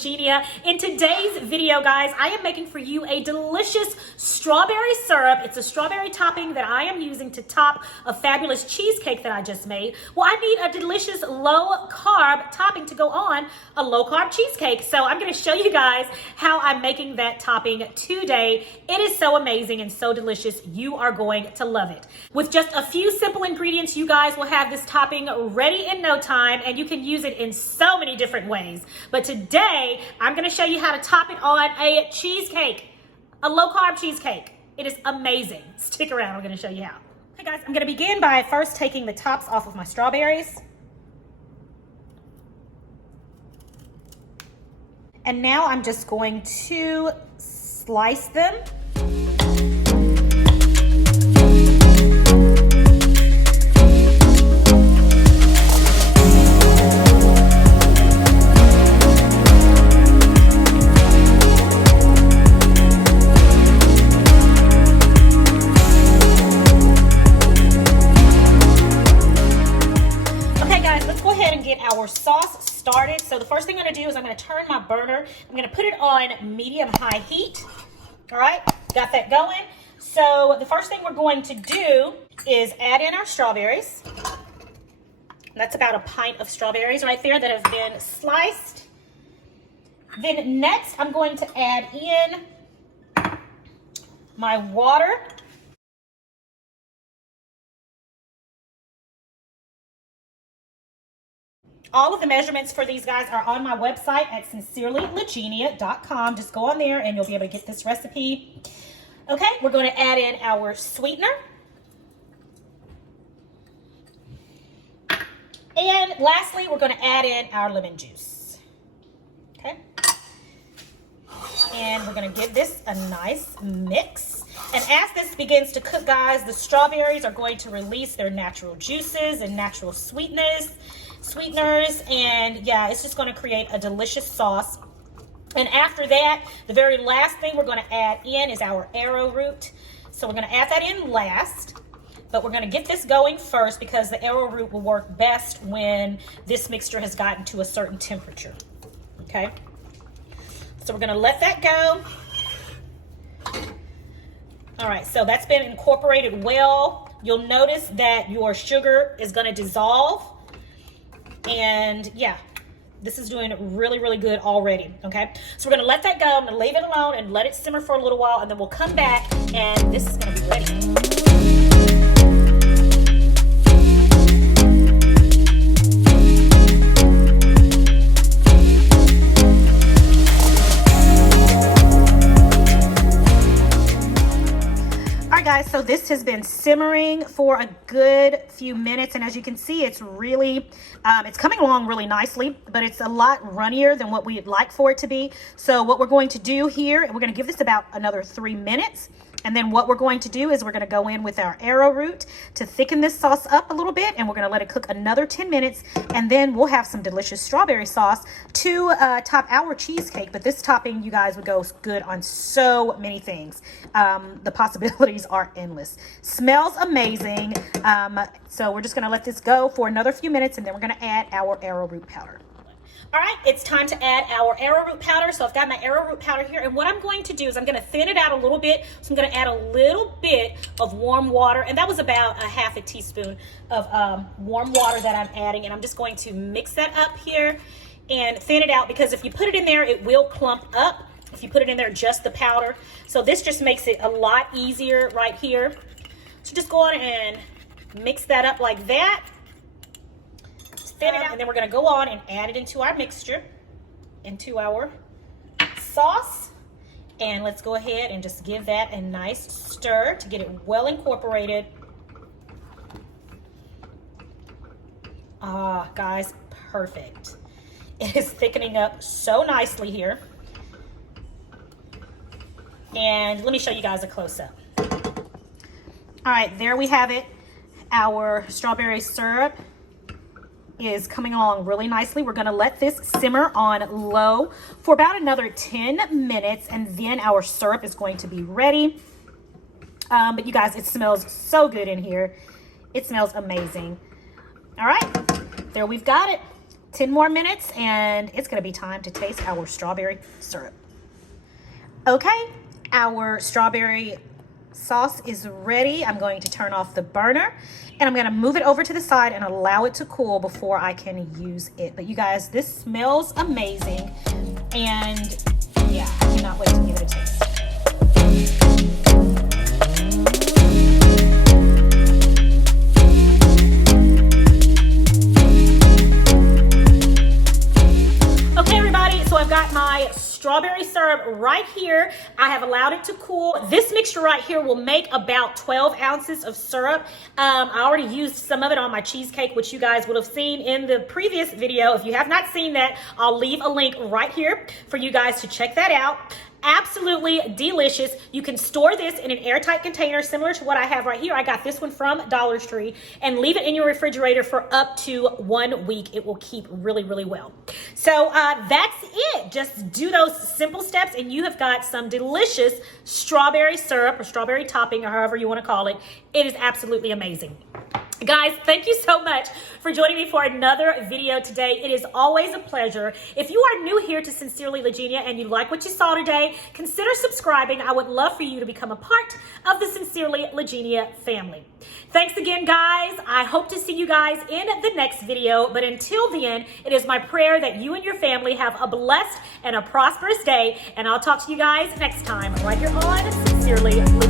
Legenia. In today's video, guys, I am making for you a delicious strawberry syrup. It's a strawberry topping that I am using to top a fabulous cheesecake that I just made. Well, I need a delicious low-carb topping to go on a low-carb cheesecake. So I'm going to show you guys how I'm making that topping today. It is so amazing and so delicious. You are going to love it. With just a few simple ingredients, you guys will have this topping ready in no time, and you can use it in so many different ways. But today, I'm going to show you how to top it on a cheesecake, a low-carb cheesecake. It is amazing. Stick around. I'm going to show you how. Okay, guys, I'm going to begin by first taking the tops off of my strawberries. And now I'm just going to slice them. Our sauce started. So the first thing I'm going to do is I'm going to turn my burner. I'm going to put it on medium-high heat. All right, got that going. So the first thing we're going to do is add in our strawberries. That's about a pint of strawberries right there that have been sliced. Then next I'm going to add in my water. All of the measurements for these guys are on my website at sincerelylegenia.com. Just go on there and you'll be able to get this recipe. Okay, we're going to add in our sweetener. And lastly, we're going to add in our lemon juice. Okay. And we're going to give this a nice mix. And as this begins to cook, guys, the strawberries are going to release their natural juices and natural sweetness. Sweeteners, and yeah, it's just going to create a delicious sauce. And after that, the very last thing we're going to add in is our arrowroot. So we're going to add that in last, but we're going to get this going first because the arrowroot will work best when this mixture has gotten to a certain temperature. Okay, so we're going to let that go. All right, so that's been incorporated well. You'll notice that your sugar is going to dissolve. And yeah, this is doing really, really good already, okay? So we're gonna let that go. I'm gonna leave it alone and let it simmer for a little while, and then we'll come back and this is gonna be ready. Guys, so this has been simmering for a good few minutes, and as you can see, it's really it's coming along really nicely, but it's a lot runnier than what we'd like for it to be. So what we're going to do here, we're going to give this about another 3 minutes, and then what we're going to do is we're going to go in with our arrowroot to thicken this sauce up a little bit, and we're going to let it cook another 10 minutes, and then we'll have some delicious strawberry sauce to top our cheesecake. But this topping, you guys, would go good on so many things. The possibilities are endless. Smells amazing. So we're just going to let this go for another few minutes, and then we're going to add our arrowroot powder. All right, it's time to add our arrowroot powder. So I've got my arrowroot powder here, and what I'm going to do is I'm going to thin it out a little bit. So I'm going to add a little bit of warm water, and that was about a half a teaspoon of warm water that I'm adding, and I'm just going to mix that up here and thin it out, because if you put it in there, it will clump up if you put it in there just the powder. So this just makes it a lot easier right here. So just go on and mix that up like that. Thin it out, and then we're going to go on and add it into our mixture, into our sauce. And let's go ahead and just give that a nice stir to get it well incorporated. Ah, guys, perfect. It is thickening up so nicely here. And let me show you guys a close-up. All right, there we have it. Our strawberry syrup is coming along really nicely. We're going to let this simmer on low for about another 10 minutes, and then our syrup is going to be ready. But you guys, it smells so good in here. It smells amazing. All right, there we've got it. 10 more minutes, and it's going to be time to taste our strawberry syrup. Okay, our strawberry sauce is ready. I'm going to turn off the burner, and I'm going to move it over to the side and allow it to cool before I can use it. But you guys, this smells amazing, and yeah, I cannot wait to give it a taste. Okay, everybody, so I've got my strawberry syrup right here. I have allowed it to cool. This mixture right here will make about 12 ounces of syrup. I already used some of it on my cheesecake, which you guys would have seen in the previous video. If you have not seen that, I'll leave a link right here for you guys to check that out. Absolutely delicious. You can store this in an airtight container similar to what I have right here. I got this one from Dollar Tree, and leave it in your refrigerator for up to 1 week. It will keep really, really well. So that's it. Just do those simple steps and you have got some delicious strawberry syrup or strawberry topping, or however you want to call it. It is absolutely amazing. Guys, thank you so much for joining me for another video today. It is always a pleasure. If you are new here to Sincerely Legenia and you like what you saw today, consider subscribing. I would love for you to become a part of the Sincerely Legenia family. Thanks again, guys. I hope to see you guys in the next video. But until then, it is my prayer that you and your family have a blessed and a prosperous day. And I'll talk to you guys next time right here on Sincerely Legenia.